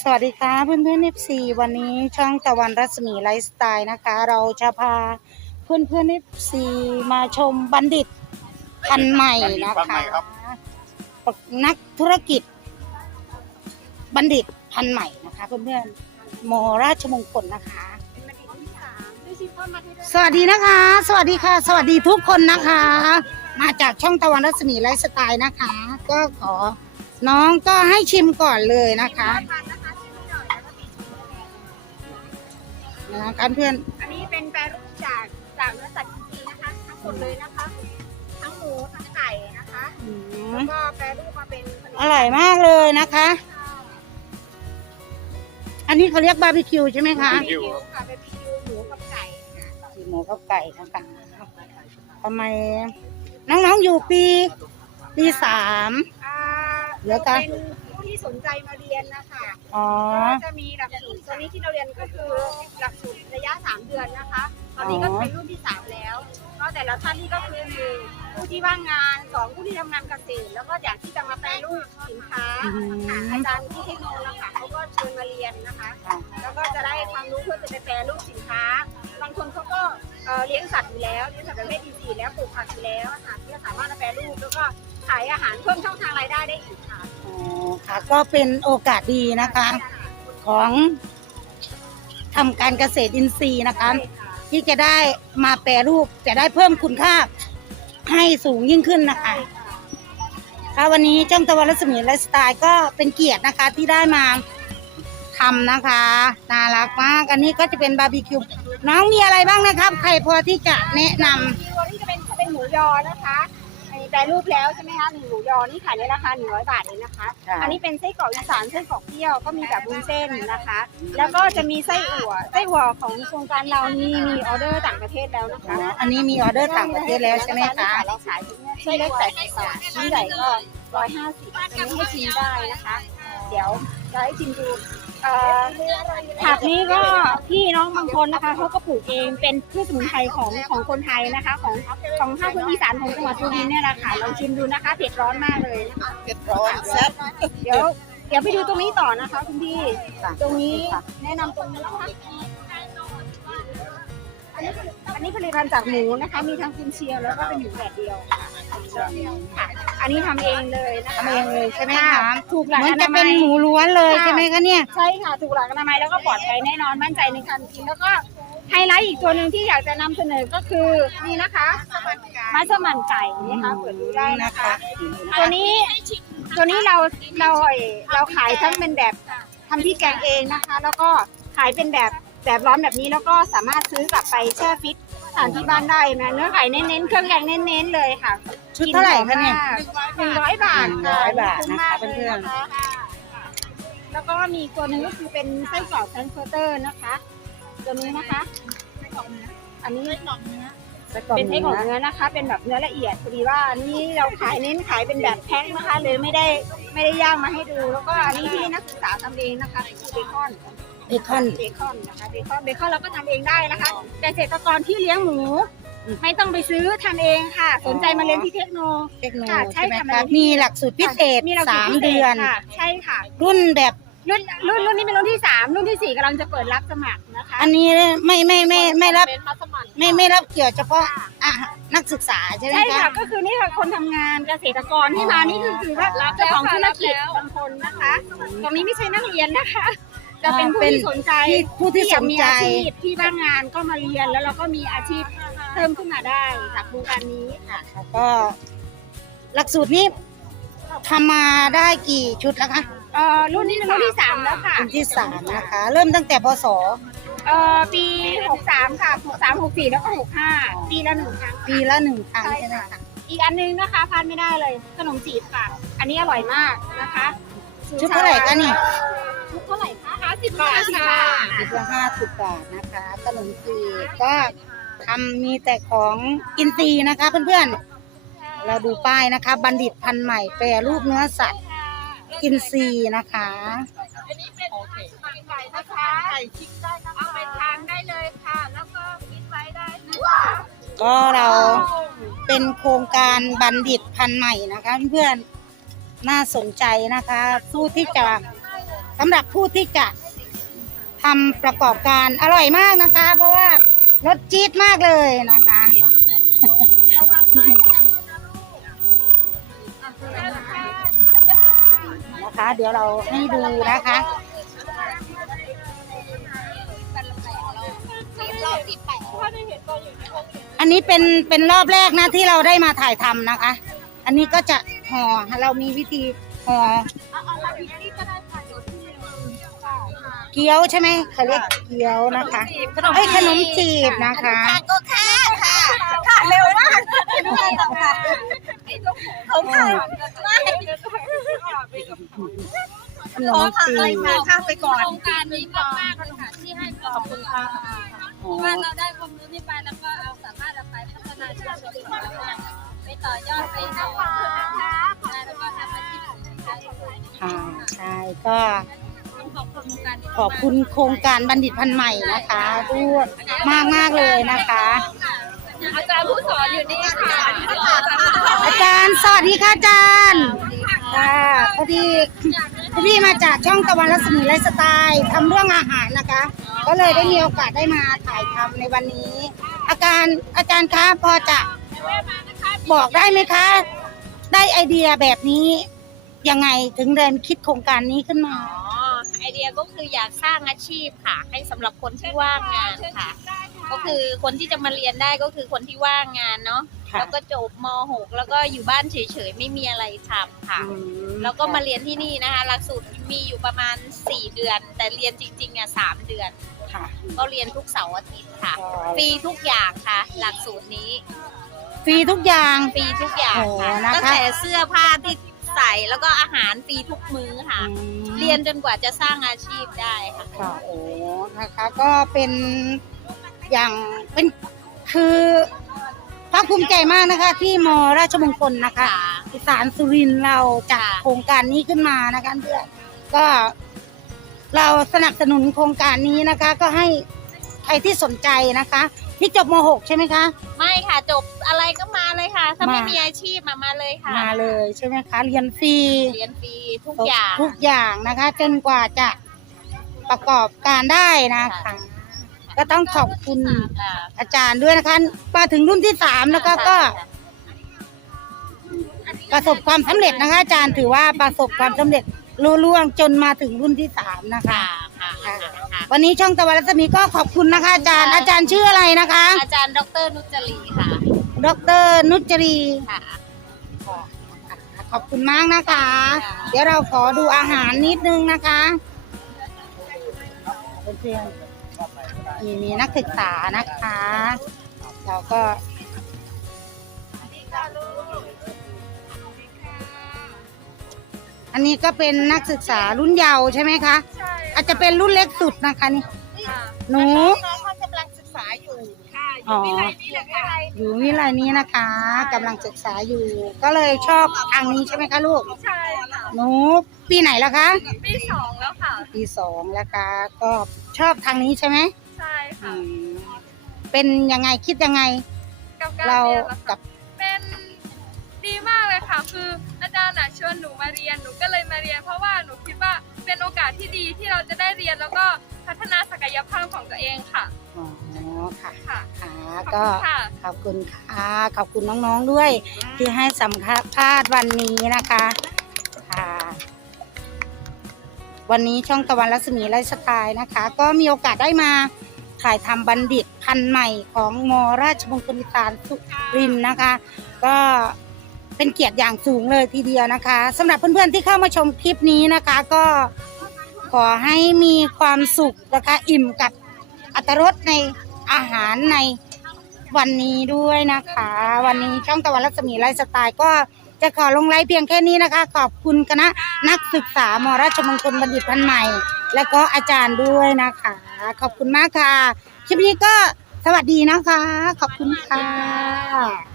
สวัสดีค่ะเพื่อนเพื่อนเอฟซีวันนี้ช่องตะวันรัศมีไลฟ์สไตล์นะคะ เราจะพาเพื่อนเพื่อนเอฟซีมาชมบัณฑิตพันธุ์ใหม่นะบัณฑิตพันธุ์ใหม่คะครับ นักธุรกิจ บัณฑิตพันธุ์ใหม่นะคะ เพื่อนเพื่อนๆมราชมงคลนะคะ สวัสดีนะคะ สวัสดีค่ะ สวัสดีทุกคนนะคะ มาจากช่องตะวันรัศมีไลฟ์สไตล์นะคะ ก็ขอ น้องก็ให้ชิมก่อนเลยนะคะนะคะเพื่อน อันนี้เป็นแปรรูปจากจากเนื้อสัตว์จริงๆนะคะ ทั้งหมดเลยนะคะ ทั้งหมูทั้งไก่นะคะอืมแล้วก็แปรรูปมาเป็นขนมอร่อยมากเลยนะคะ อันนี้เขาเรียกบาร์บีคิวใช่ไหมคะบาร์บีคิวค่ะบาร์บีคิวหมูกับไก่ค่ะหมูกับไก่นะคะทำไมน้องๆอยู่ปีปีสามอ่า เดี๋ยวกันเป็นผู้ที่สนใจมาเรียนนะคะอ๋อ ก็จะมีหลักสูตรตัวนี้ที่เราเรียนก็คือหลักสูตรระยะ 3 เดือนนะคะ ตอนนี้ก็อ๋อเป็นรุ่นที่ 3 แล้วก็แต่ละท่านนี่ก็คือหนึ่งผู้ที่ว่างงานสองผู้ที่ทำงานเกษตรแล้วก็อยากที่จะมาแปรรูปสินค้า อืม ก็เป็นโอกาสดีนะคะ ของทำการเกษตรอินทรีย์นะคะ ที่จะได้มาแปรรูปจะได้เพิ่มคุณค่าให้สูงยิ่งขึ้นนะคะค่ะวันนี้จ้องตะวันรัศมีไลฟ์สไตล์ก็เป็นเกียรตินะคะที่ได้มาทำนะคะน่ารักมากอันนี้ก็จะเป็นบาร์บีคิวน้องมีอะไรบ้างนะครับ ใครพอที่จะแนะนำตัวนี้จะเป็นจะเป็นหมูยอนะคะ แปรรูปแล้วใช่ไหมคะหนึ่งหมูยอนี่ขายในราคา 100 บาทเองนะคะ ค่ะ อันนี้เป็นไส้กรอกอีสานไส้กรอกเปรี้ยวก็มีแบบวุ้นเส้นนะคะ แล้วก็จะมีไส้อั่วไส้อั่วของโครงการเรานี่มีออเดอร์ต่างประเทศแล้วนะอ๋อคะอันนี้มีออเดอร์ต่างประเทศแล้วใช่ไหมคะ เราขายชิ้นเล็กแปดสิบบาทชิ้นใหญ่ก็ร้อยห้าสิบอันนี้ให้ชิมได้นะคะ เดี๋ยวจะให้ชิมดู เอ่อผักนี้ก็พี่น้องบางคนนะคะเขาก็ปลูกเองเป็นพืชสมุนไพรของของคนไทยนะคะ ของของภาคพื้นอีสานของจังหวัดสุรินทร์เนี่ยแหละค่ะลองชิมดูนะคะเผ็ดร้อนมากเลยนะคะเผ็ดร้อนแซ่บเดี๋ยวเดี๋ยวไปดูตรงนี้ต่อนะคะคุณพี่ค่ะตรงนี้แนะนำตรงนี้นะคะอันนี้อันนี้ผลิตภัณฑ์จากหมูนะคะ มีทั้งกุนเชียวแล้วก็เป็นหมูแดดเดียวค่ะ ค่ะ อันนี้ทำเองเลยนะคะทำเองเลยใช่ไหมคะถูกหลักเหมือนอจะนาเป็มันยหมูล้วนเลยใช่ไหมคะเนี่ย ใช่ค่ะ ถูกหลักอนามัยแล้วก็ปลอดภัยแน่นอนมั่นใจในการกินแล้วก็ไฮไลท์อีกตัวหนึ่งที่อยากจะนำเสนอก็คือนี่นะคะมัสมั่นไก่นะคะเปิดดูได้นะคะ ตัวนี้ตัวนี้เราเราเอ่อเราขายทั้งเป็นแบบทำที่แกงเองนะคะ แล้วก็ขายเป็นแบบ แบบร้อนแบบนี้แล้วก็สามารถซื้อกลับไปแช่ฟิตทานที่บ้านได้นะเนื้อไก่เน้นๆเครื่องแกงเน้นๆเลยค่ะชุดเท่าไหร่คะเนี่ยหนึ่งร้อยบาทค่ะ100บาทนะคะคุ้มมากลยเพื่อนแล้วก็มีตัวหนึงก็คือเป็นไส้กรอกแฟรงก์เฟิร์เตอร์นะคะ ตัวนี้นะคะ อันนี้ไส้กรอกเป็นไส้กรอกเนื้อเนื้อนะคะ เป็นแบบเนื้อละเอียดพอดีว่าอันนี้เราขายเน้นขายเป็นแบบแพ็คนะคะเลยไม่ได้ไม่ได้ย่างมาให้ดู แล้วก็อันนี้ที่นักศึกษาทำเองนะคะคือเบคอน เบคอน เบคอนนะคะเบคอนเบคอนเราก็ทำเองได้นะคะแต่เกษตรกรที่เลี้ยงหมูอืมไม่ต้องไปซื้อทำเองค่ะ สนใจมาเรียนที่เทคโน เทคโนค่ะใช่ใช่ไหมค่ะคะมีหลักสูตรพิเศษมีหลักสูตรสามพิศษเดือน ค่ะใช่ค่ะ รุ่นแบบรุ่นรุ่นรุ่นนี้เป็นรุ่นที่สามรุ่นที่สี่กำลังจะเปิดรับสมัครนะคะอันนี้ไม่ไม่ไม่ไม่รับเป็นมัสมั่นไม่ไม่รับเกี่ยวเฉพาะอะนักศึกษาใช่ไหมใช่คะค่ะก็คือนี่ค่ะคนทำงานเกษตรกรที่มานี่คือคือว่าเจ้าของธุรกิจบางคนนะคะ ตรงนี้ไม่ใช่นักเรียนนะคะ จะเป็นผู้ที่สนใจที่ผู้ที่สอยากนมีใจอาชีพที่ว่างงานก็มาเรียน แล้วเราก็มีอาชีพเพิ่มขึ้นมาได้จากโครงการนี้ค่ะ แล้วก็ หลักสูตรนี้ทำมาได้กี่ชุดแล้วคะเอ่อรุ่นนี้เป็นรุ่นที่สามแล้วค่ะรุ่นที่สามนะคะ เริ่มตั้งแต่พศ เอ่อปีหกสามค่ะหกสามหกสี่แล้วก็หกห้าปีละหนึ่งครั้ง ปีละหนึ่งครั้งใช่ใช่ไหมค่ะคะอีกอันนึงนะคะพลาดไม่ได้เลย ขนมจีบค่ะ อันนี้อร่อยมากนะคะชุดเท่าไหร่คะนี่ ชุดเท่าไหร่คะห้า สิบบาทค่ะชุดละห้าสิบบาทนะคะขนมจีบก็ทำมีแต่ของอินทรีย์นะคะเพื่อนๆ เราดูป้ายนะคะ บัณฑิตพันธุ์ใหม่แปรรูปเนื้อสัตว์อินทรีย์นะคะไก่นะคะไก่ชิคได้นะคะเอาไปทานได้เลยค่ะ แล้วก็กินไว้ได้นะคะก็เราเป็นโครงการบัณฑิตพันธุ์ใหม่นะคะ เพื่อนๆน่าสนใจนะคะ สู้ที่จะสำหรับผู้ที่จะ ทำประกอบการอร่อยมากนะคะ เพราะว่ารสจี๊ดมากเลยนะคะนะคะ เดี๋ยวเราให้ดูนะคะอันนี้เป็นเป็นรอบแรกนะที่เราได้มาถ่ายทำนะคะ อันนี้ก็จะห่อเรามีวิธีห่อ เกี๊ยวใช่ไหมเขาเรียกเกี๊ยวนะคะเอ้ยขนมจีบนะคะก็ค่ะค่ะค่ะเร็วมากเขาค่ะขนมจีบข้ามไปก่อนโครงการนี้มากๆเลยค่ะที่ให้ขอบคุณค่ะอ๋อว่าเราได้ความรู้นี้ไปแล้วก็เอาสามารถเอาไปพัฒนาชุมชนของเราไปต่อยอดไปต่อยอดแล้วก็ทำอาชีพของตัวเองค่ะใช่ก็ต้อง ขอบคุณโครงการนี้ขอบคุณโครงการบัณฑิตพันธุ์ใหม่นะคะด้วยมากมากๆเลยนะคะ อาจารย์ผู้สอนอยู่นี่ค่ะอาจารย์สวัสดีค่ะอาจารย์ค่ะพอดีพอดีมาจากช่องตะวันรัศมีไลฟ์สไตล์ทำเรื่องอาหารนะคะ ก็เลยได้มีโอกาสได้มาถ่ายทำในวันนี้ อาการอาจารย์คะพอจะบอกได้ไหมคะ ได้ไอเดียแบบนี้ยังไงถึงเดินคิดโครงการนี้ขึ้นมาอ๋อ ไอเดียก็คืออยากสร้างอาชีพค่ะ ให้สำหรับคนที่ว่างงานค่ะ ก็คือคนที่จะมาเรียนได้ก็คือคนที่ว่างงานเนาะค่ะแล้วก็จบม .6 แล้วก็อยู่บ้านเฉยๆไม่มีอะไรทำค่ะแล้วก็มาเรียนที่นี่นะคะ หลักสูตรมีอยู่ประมาณ 4 เดือน แต่เรียนจริงๆอะสามเดือน ค่ะก็เรียนทุกเสาร์อาทิตย์ค่ะอ๋อฟรีทุกอย่างค่ะ หลักสูตรนี้ ฟรีทุกอย่าง ฟรีทุกอย่างค่ะโอ้นะคะ ตั้งแต่เสื้อผ้าที่ ใส่แล้วก็อาหารฟรีทุกมื้อค่ะ อืมเรียนจนกว่าจะสร้างอาชีพได้ค่ะ ค่ะโอ้นะคะก็เป็นอย่างเป็นคือภาคภูมิใจมากนะคะ ที่มราชมงคลนะคะค่ะอีสานสุรินทร์เราจัดค่ะโครงการนี้ขึ้นมานะคะเพื่อนก็ เราสนับสนุนโครงการนี้นะคะ ก็ให้ใครที่สนใจนะคะ ที่จบม .6 ใช่ไหมคะไม่ ค่ะ จบอะไรก็มาเลยค่ะ ถ้าไม่มามี มีอาชีพมามาเลยค่ะมาเลยใช่ไหมคะเรียนฟรีเรียนฟรีทุกอย่าง ทุกอย่างนะคะ จนกว่าจะประกอบการได้นะคะก็ต้องขอบคุณค่ะอาจารย์ด้วยนะคะมาถึงรุ่นที่สามแล้วก็ก็ ประสบความสำเร็จนะคะ อาจารย์ถือว่าประสบความสำเร็จลุล่วงจนมาถึงรุ่นที่สามนะคะ ค่ะค่ะค่ะค่ะ วันนี้ช่องตะวันรัศมีก็ขอบคุณนะคะ อาจารย์อาจารย์ชื่ออะไรนะคะ อาจารย์ดรนุจรีค่ะ ดรนุจรีค่ะขอบคุณมากนะคะ เดี๋ยวเราขอดูอาหารนิดนึงนะคะเพื่อนๆมีมีนักศึกษานะคะ เราก็อันนี้ก็เป็นนักศึกษารุ่นเยาว์ใช่ไหมคะใช่ อาจจะเป็นรุ่นเล็กสุดนะคะนี่ค่ะหนู น้องเขากำลังศึกษาอยู่ค่ะออ๋อยู่วิไลนี่แหละค่ะอยู่วิไลนี้นะคะกำลังศึกษาอยู่ ก็เลยชอบทางนี้ใช่ไหมคะลูก ใช่ค่ะหนูปีไหนแล้วคะ ปีสองแล้วค่ะ ปีสองแล้วคะก็ชอบทางนี้ใช่ไหมใช่อืค่ะมเป็นยังไงคิดยังไง กับการเราเรียนเหรอคะกับเป็นดีมากเลยค่ะ คืออาจารย์น่ะชวนหนูมาเรียนหนูก็เลยมาเรียน เพราะว่าหนูคิดว่า เป็นโอกาสที่ดีที่เราจะได้เรียนแล้วก็พัฒนาศักยภาพของตัวเองค่ะ อ๋อค่ะค่ะ ค่ะขอบก็คุณค่ะ ขอบคุณค่ะขอบคุณน้องๆด้วย ที่ให้สัมภาษณ์วันนี้นะคะค่ะ วันนี้ช่องตะวันรัศมีไลฟ์สไตล์นะคะ ก็มีโอกาสได้มาถ่ายทำบัณฑิตพันธุ์ใหม่ของมราชมงคลอีสานสุรินทร์นะคะ ก็ เป็นเกียรติอย่างสูงเลยทีเดียวนะคะสำหรับเพื่อนๆที่เข้ามาชมคลิปนี้นะคะ ก็ขอให้มีความสุขนะคะอิ่มกับอัตรสในอาหารในวันนี้ด้วยนะคะ วันนี้ช่องตะวันรัศมีไลฟ์สไตล์ก็จะขอลงไลฟ์เพียงแค่นี้นะคะ ขอบคุณคณะนักศึกษา มราชมงคลบัณฑิตพันใหม่ และก็อาจารย์ด้วยนะคะ ขอบคุณมากค่ะ คลิปนี้ก็สวัสดีนะคะ ขอบคุณค่ะ